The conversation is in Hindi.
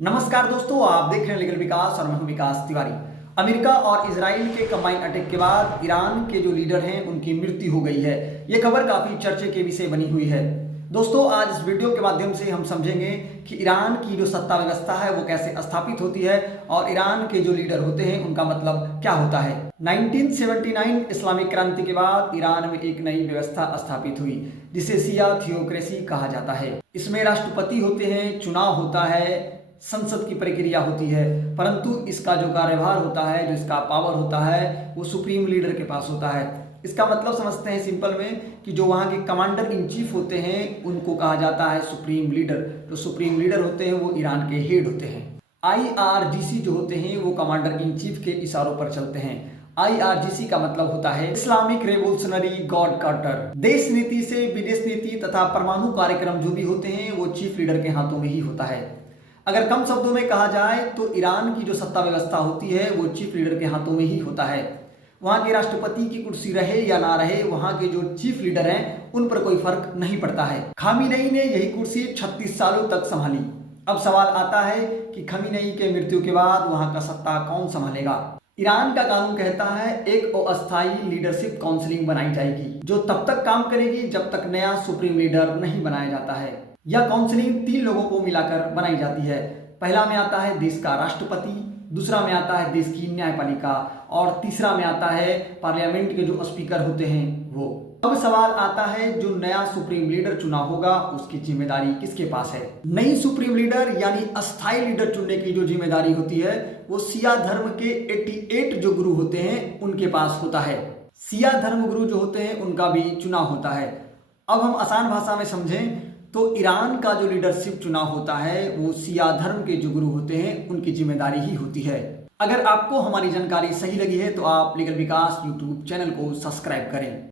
नमस्कार दोस्तों, आप देख रहे हैं लीगल विकास और मैं हूं विकास तिवारी। अमेरिका और इजराइल के कंबाइन अटैक के बाद ईरान के जो लीडर हैं उनकी मृत्यु हो गई है। ये खबर काफी चर्चे के विषय बनी हुई है। दोस्तों, आज इस वीडियो के माध्यम से हम समझेंगे कि ईरान की जो सत्ता व्यवस्था है वो कैसे स्थापित होती है और ईरान के जो लीडर होते हैं उनका मतलब क्या होता है। 1979 इस्लामिक क्रांति के बाद ईरान में एक नई व्यवस्था स्थापित हुई जिसे शिया थियोक्रेसी कहा जाता है। इसमें राष्ट्रपति होते हैं, चुनाव होता है, संसद की प्रक्रिया होती है, परंतु इसका जो कार्यभार होता है, जो इसका पावर होता है वो सुप्रीम लीडर के पास होता है। इसका मतलब समझते हैं सिंपल में कि जो वहाँ के कमांडर इन चीफ होते हैं उनको कहा जाता है सुप्रीम लीडर। जो सुप्रीम लीडर होते हैं वो ईरान के हेड होते हैं। IRGC जो होते हैं वो कमांडर इन चीफ के इशारों पर चलते हैं। IRGC का मतलब होता है इस्लामिक रेवोल्यूशनरी गॉड क्वार्टर। देश नीति से विदेश नीति तथा परमाणु कार्यक्रम जो भी होते हैं वो चीफ लीडर के हाथों में ही होता है। अगर कम शब्दों में कहा जाए तो ईरान की जो सत्ता व्यवस्था होती है वो चीफ लीडर के हाथों में ही होता है। वहाँ के राष्ट्रपति की कुर्सी रहे या ना रहे, वहाँ के जो चीफ लीडर हैं उन पर कोई फर्क नहीं पड़ता है। खामिनेई ने यही कुर्सी 36 सालों तक संभाली। अब सवाल आता है कि खामिनेई के मृत्यु के बाद वहाँ का सत्ता कौन संभालेगा। ईरान का कानून कहता है एक अस्थायी लीडरशिप काउंसिलिंग बनाई जाएगी जो तब तक काम करेगी जब तक नया सुप्रीम लीडर नहीं बनाया जाता है। यह काउंसिलिंग 3 लोगों को मिलाकर बनाई जाती है। पहला में आता है देश का राष्ट्रपति, दूसरा में आता है देश की न्यायपालिका और तीसरा में आता है पार्लियामेंट के जो स्पीकर होते हैं वो। अब सवाल आता है जो नया सुप्रीम लीडर चुना होगा उसकी जिम्मेदारी किसके पास है। नई सुप्रीम लीडर यानी अस्थायी लीडर चुनने की जो जिम्मेदारी होती है वो शिया धर्म के 88 जो गुरु होते हैं उनके पास होता है। शिया धर्म गुरु जो होते हैं उनका भी चुनाव होता है। अब हम आसान भाषा में समझें तो ईरान का जो लीडरशिप चुनाव होता है वो शिया धर्म के जो गुरु होते हैं उनकी जिम्मेदारी ही होती है। अगर आपको हमारी जानकारी सही लगी है तो आप लीगल विकास यूट्यूब चैनल को सब्सक्राइब करें।